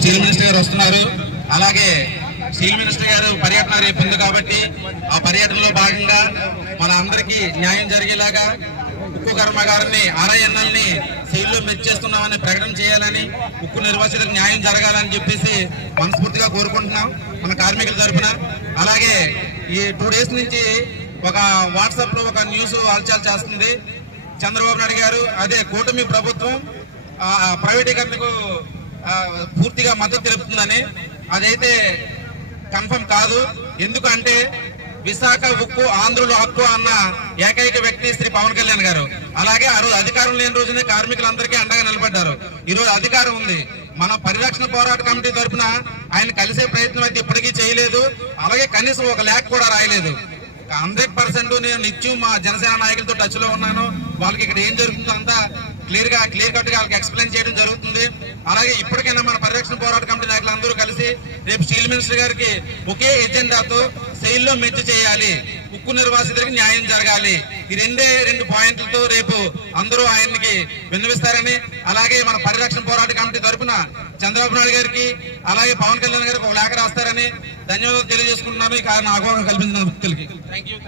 Steel minister గారు వస్తున్నారు. అలాగే స్టీల్ మినిస్టర్ గారు పర్యటన రేపింది కాబట్టి ఆ పర్యటనలో భాగంగా మన అందరికీ న్యాయం జరిగేలాగా ఉక్కు కర్మగారిని ఆర్ఐఎన్ఎల్ని సీల్లో మెచ్చేస్తున్నామని ప్రకటన చేయాలని ఉక్కు నిర్వాసితులకు న్యాయం జరగాలని చెప్పేసి మనస్ఫూర్తిగా కోరుకుంటున్నాం మన కార్మికుల తరఫున. అలాగే ఈ టూ డేస్ నుంచి ఒక వాట్సాప్లో ఒక న్యూస్ ఆల్చాల్ చేస్తుంది. చంద్రబాబు నాయుడు గారు అదే కూటమి ప్రభుత్వం ప్రైవేటీకరణకు పూర్తిగా మద్దతు తెలుపుతుందని అదైతే కన్ఫర్మ్ కాదు. ఎందుకంటే విశాఖ ఉక్కు ఆంధ్రులు హక్కు అన్న ఏకైక వ్యక్తి శ్రీ పవన్ కళ్యాణ్ గారు. అలాగే ఆ రోజు అధికారం లేని రోజునే కార్మికులందరికీ అండగా నిలబడ్డారు. ఈ రోజు అధికారం ఉంది. మన పరిరక్షణ పోరాట కమిటీ తరఫున ఆయన కలిసే ప్రయత్నం అయితే ఇప్పటికీ చేయలేదు. అలాగే కనీసం ఒక లేఖ కూడా రాయలేదు. హండ్రెడ్ పర్సెంట్ నేను నిత్యం మా జనసేన నాయకులతో టచ్లో ఉన్నాను. వాళ్ళకి ఇక్కడ ఏం జరుగుతుందో అంతా క్లియర్గా క్లియర్ కట్గా వాళ్ళకి ఎక్స్ప్లెయిన్ అలాగే ఇప్పటికైనా మన పరిరక్షణ పోరాట కమిటీ నాయకులు అందరూ కలిసి రేపు స్టీల్ మినిస్టర్ గారికి ఒకే ఎజెండాతో సెయిల్లో మెచ్చి చేయాలి. ఉక్కు నిర్వాసితులకి న్యాయం జరగాలి. ఈ రెండే రెండు పాయింట్లతో రేపు అందరూ ఆయనకి విన్నవిస్తారని అలాగే మన పరిరక్షణ పోరాట కమిటీ తరఫున చంద్రబాబు నాయుడు గారికి అలాగే పవన్ కళ్యాణ్ గారికి ఒక లేఖ రాస్తారని ధన్యవాదాలు తెలియజేసుకుంటున్నాను. ఈ కారణం అవగాహన కల్పించిన వ్యక్తులకి థ్యాంక్ యూ